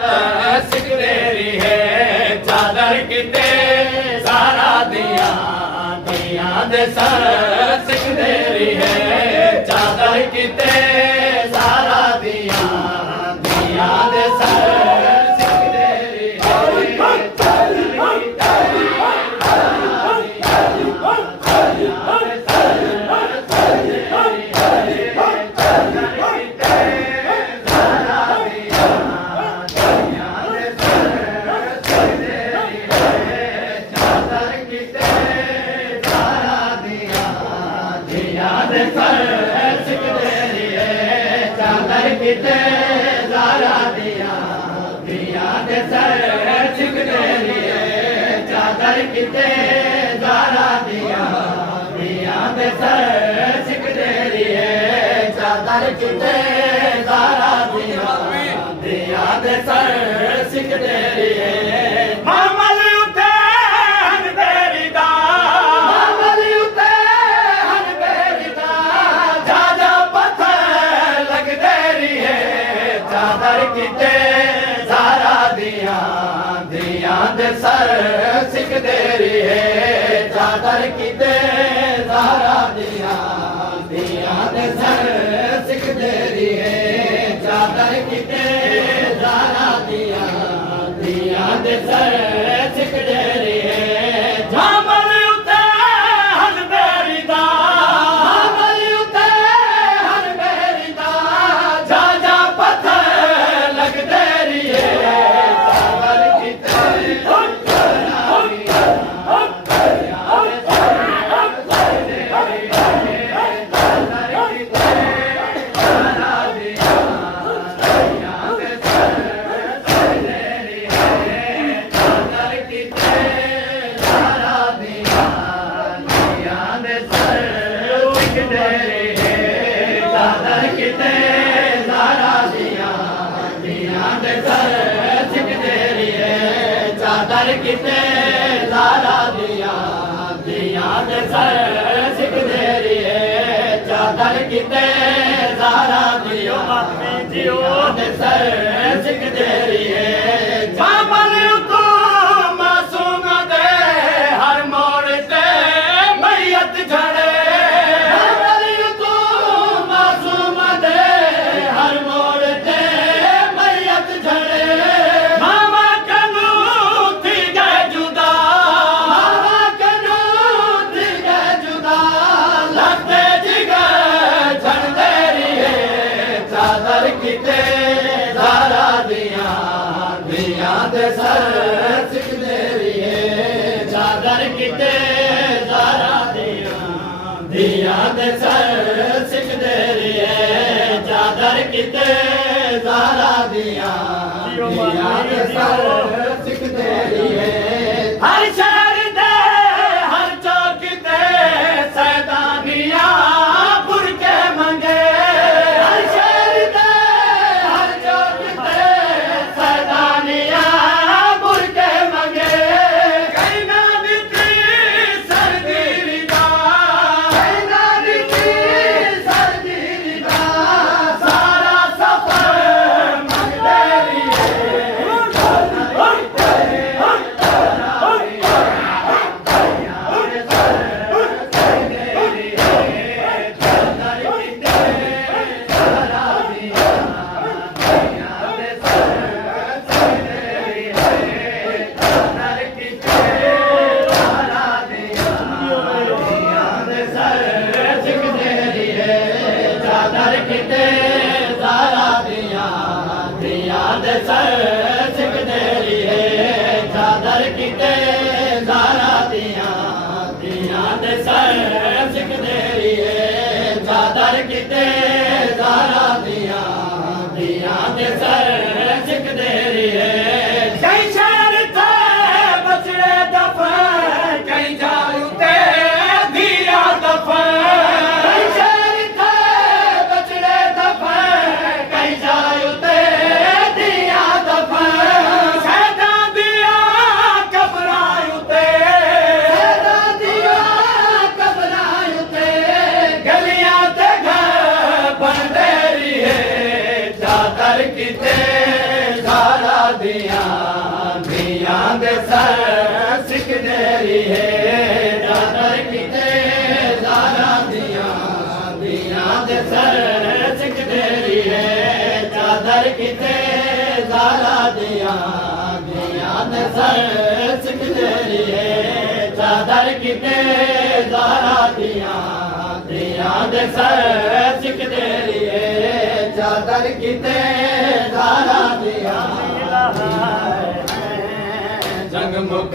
सिकदेरी है चादर किते सारा दिया दिया दे सर सिकदेरी है चादर किते सारा दिया दिया दे सर सिकदेरी है किते ज़ारा दिया दिया दे सर सिकदेरी है चादर किते ज़ारा दिया दिया दे सर सिकदेरी है चादर किते ज़ारा दिया दिया दे सर सिकदेरी है मामल उते हनबेरी दा मामल उते हनबेरी दा जा जा पत्थर लगदेरी है चादर किते ज़ारा दिया दिया दे सर सिकदेरी है चादर किते ज़ारा दिया दिया दे सर सिकदेरी है चादर किते ज़ारा दिया दिया दे सर सिकदेरी है झामल उते हनबेरी दा झामल उते हनबेरी दा जा जा पत्थर लगदेरी है चादर किते चादर किते ज़ारा दिया दिया दे सर सिकदेरी है चादर किते ज़ारा दिया दिया दे सर सिकदेरी है चादर किते ज़ारा दिया दिया दे सर सिकदेरी है जामल को मासूम दे हर मोड़ ते मैयत झड़े किते ज़ारा दिया दिया दे सर सिकदेरी है चादर किते ज़ारा दिया दिया दे सर सिकदेरी है चादर किते ज़ारा दिया दिया दे सर सिकदेरी है हर शहर दे हर चौक ते सैदानिया बुरके मंगे किते ज़ारा दिया दिया दे सर सिकदेरी है चादर किते ज़ारा दिया दिया दे सर सिकदेरी है चादर किते ज़ारा दिया दिया दे सर सिकदेरी है कई शहर थे बचड़े दफन कई जाते दिया दफन ਦੀਆਂ ਧੀਆਂ ਦੇ ਸਰ ਸਿੱਖਦੇ ਰਹੀਏ ਚਾਦਰ ਕਿਤੇ ਜ਼ਾਰਾ ਦੀਆਂ ਧੀਆਂ ਦੇ ਸਰ ਸਿੱਖਦੇ ਰਹੀਏ ਚਾਦਰ ਕਿਤੇ ਜ਼ਾਰਾ ਦੀਆਂ ਧੀਆਂ ਦੇ ਸਰ ਸਿੱਖਦੇ ਰਹੀਏ ਚਾਦਰ ਕਿਤੇ ਜ਼ਾਰਾ ਦੀਆਂ ਧੀਆਂ ਦੇ ਸਰ ਸਿੱਖਦੇ ਰਹੀਏ ਚਾਦਰ ਕਿਤੇ ਜ਼ਾਰਾ ਦੀਆਂ ਜੰਗ ਮੁਕਾ